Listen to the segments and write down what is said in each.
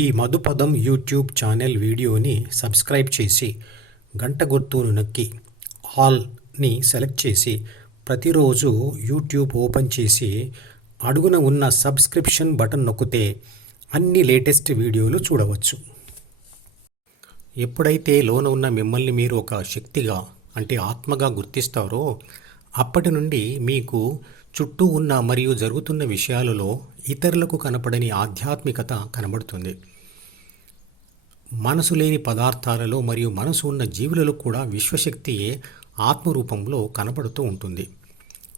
ఈ మధుపదం YouTube channel వీడియోని subscribe చేసి గంట గుర్తును నొక్కి ఆల్ని సెలెక్ట్ చేసి ప్రతిరోజు యూట్యూబ్ ఓపెన్ చేసి అడుగున ఉన్న సబ్స్క్రిప్షన్ బటన్ నొక్కితే అన్ని లేటెస్ట్ వీడియోలు చూడవచ్చు. ఎప్పుడైతే లోన ఉన్న మిమ్మల్ని మీరు ఒక శక్తిగా అంటే ఆత్మగా గుర్తిస్తారో అప్పటి నుండి మీకు చుట్టూ ఉన్న మరియు జరుగుతున్న విషయాలలో ఇతరులకు కనపడని ఆధ్యాత్మికత కనబడుతుంది. మనసు లేని పదార్థాలలో మరియు మనసు ఉన్న జీవులలో కూడా విశ్వశక్తియే ఆత్మరూపంలో కనబడుతూ ఉంటుంది.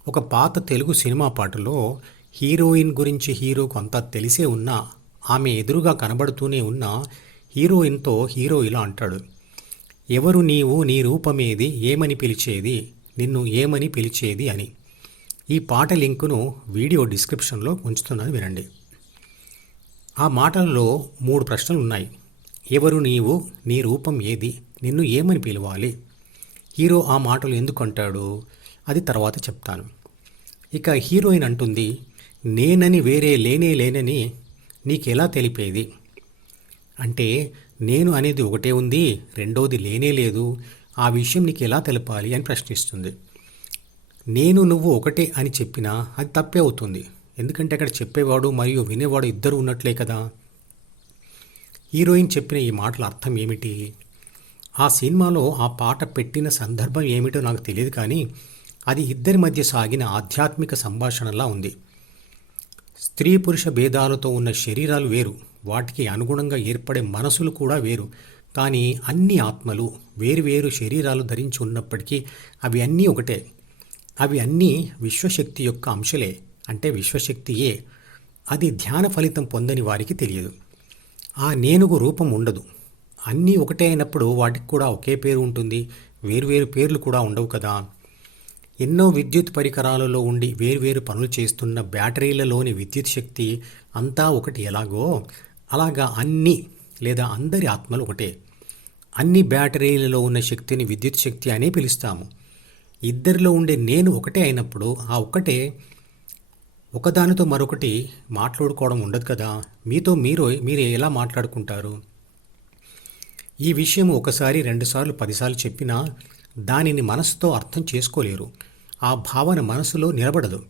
ఒక పాత తెలుగు సినిమా పాటలో హీరోయిన్ గురించి హీరోకు అంతా తెలిసే ఉన్నా ఆమె ఎదురుగా కనబడుతూనే ఉన్న హీరోయిన్తో హీరో ఇలా అంటాడు. ఎవరు నీవు నీ రూపమేది ఏమని పిలిచేది? నిన్ను ఏమని పిలిచేది అని. ఈ పాట లింకును వీడియో డిస్క్రిప్షన్లో ఉంచుతున్నాను వినండి. ఆ మాటలలో మూడు ప్రశ్నలు ఉన్నాయి. ఎవరు నీవు నీ రూపం ఏది నిన్ను ఏమని పిలవాలి? హీరో ఆ మాటలు ఎందుకు అంటాడు? అది తర్వాత చెప్తాను. ఇక హీరోయిన్ అంటుంది నేనని వేరే లేనే లేనని నీకెలా తెలిపేది? అంటే నేను అనేది ఒకటే ఉంది రెండోది లేనే లేదు ఆ విషయం నీకు ఎలా తెలపాలి అని ప్రశ్నిస్తుంది. నేను నువ్వు ఒకటే అని చెప్పినా అది తప్పే అవుతుంది. ఎందుకంటే అక్కడ చెప్పేవాడు మరియు వినేవాడు ఇద్దరు ఉన్నట్లే కదా. హీరోయిన్ చెప్పిన ఈ మాటల అర్థం ఏమిటి? ఆ సినిమాలో ఆ పాట పెట్టిన సందర్భం ఏమిటో నాకు తెలియదు కానీ అది ఇద్దరి మధ్య సాగిన ఆధ్యాత్మిక సంభాషణలా ఉంది. స్త్రీ పురుష భేదాలతో ఉన్న శరీరాలు వేరు. వాటికి అనుగుణంగా ఏర్పడే మనసులు కూడా వేరు. కానీ అన్ని ఆత్మలు వేరువేరు శరీరాలు ధరించి ఉన్నప్పటికీ అవి అన్నీ ఒకటే. అవి అన్నీ విశ్వశక్తి యొక్క అంశలే అంటే విశ్వశక్తియే అది ధ్యాన ఫలితం పొందని వారికి తెలియదు. ఆ నేనుగు రూపం ఉండదు. అన్నీ ఒకటే అయినప్పుడు వాటికి కూడా ఒకే పేరు ఉంటుంది వేరువేరు పేర్లు కూడా ఉండవు కదా. ఎన్నో విద్యుత్ పరికరాలలో ఉండి వేరువేరు పనులు చేస్తున్న బ్యాటరీలలోని విద్యుత్ శక్తి అంతా ఒకటి ఎలాగో అలాగా అన్నీ లేదా అందరి ఆత్మలు ఒకటే. అన్ని బ్యాటరీలలో ఉన్న శక్తిని విద్యుత్ శక్తి అనే పిలుస్తాము. ఇద్దరిలో ఉండే నేను ఒకటే అయినప్పుడు ఆ ఒక్కటే ఒకదానితో మరొకటి మాట్లాడుకోవడం ఉండదు కదా? మీతో మీరు మీరు ఎలా మాట్లాడుకుంటారు? ఈ విషయం ఒకసారి రెండుసార్లు పదిసార్లు చెప్పినా దానిని మనసుతో అర్థం చేసుకోలేరు. ఆ భావన మనసులో నిలబడదు.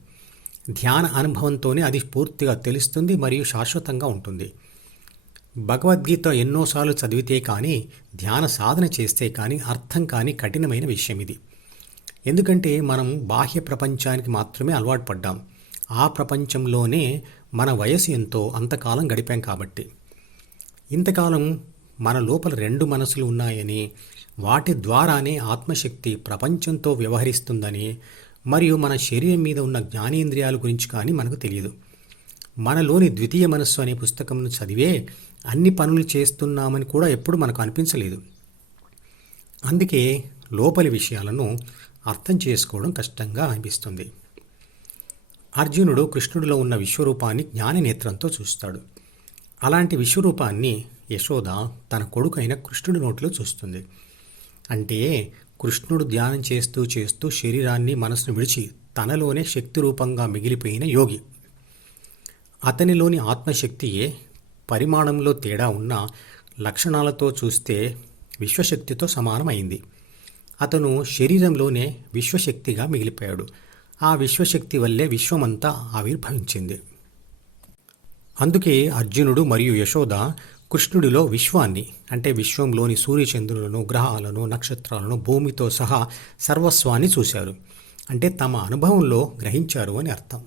ధ్యాన అనుభవంతోనే అది పూర్తిగా తెలుస్తుంది మరియు శాశ్వతంగా ఉంటుంది. భగవద్గీత ఎన్నోసార్లు చదివితే కానీ ధ్యాన సాధన చేస్తే కానీ అర్థం కాని కఠినమైన విషయం ఇది. ఎందుకంటే మనం బాహ్య ప్రపంచానికి మాత్రమే అలవాటు పడ్డాం. ఆ ప్రపంచంలోనే మన వయసు ఎంతో అంతకాలం గడిపాం కాబట్టి. ఇంతకాలం మన లోపల రెండు మనసులు ఉన్నాయని వాటి ద్వారానే ఆత్మశక్తి ప్రపంచంతో వ్యవహరిస్తుందని మరియు మన శరీరం మీద ఉన్న జ్ఞానేంద్రియాల గురించి కానీ మనకు తెలియదు. మనలోని ద్వితీయ మనస్సు అనే పుస్తకంను చదివే అన్ని పనులు చేస్తున్నామని కూడా ఎప్పుడు మనకు అనిపించలేదు. అందుకే లోపలి విషయాలను అర్థం చేసుకోవడం కష్టంగా అనిపిస్తుంది. అర్జునుడు కృష్ణుడిలో ఉన్న విశ్వరూపాన్ని జ్ఞాననేత్రంతో చూస్తాడు. అలాంటి విశ్వరూపాన్ని యశోద తన కొడుకైన కృష్ణుడి నోట్లో చూస్తుంది. అంటే కృష్ణుడు ధ్యానం చేస్తూ చేస్తూ శరీరాన్ని మనసును విడిచి తనలోనే శక్తి రూపంగా మిగిలిపోయిన యోగి. అతనిలోని ఆత్మశక్తియే పరిమాణంలో తేడా ఉన్న లక్షణాలతో చూస్తే విశ్వశక్తితో సమానమైంది. అతను శరీరంలోనే విశ్వశక్తిగా మిగిలిపోయాడు. ఆ విశ్వశక్తి వల్లే విశ్వమంతా ఆవిర్భవించింది. అందుకే అర్జునుడు మరియు యశోద కృష్ణుడిలో విశ్వాన్ని అంటే విశ్వంలోని సూర్యచంద్రులను గ్రహాలను నక్షత్రాలను భూమితో సహా సర్వస్వాన్ని చూశారు. అంటే తమ అనుభవంలో గ్రహించారు అని అర్థం.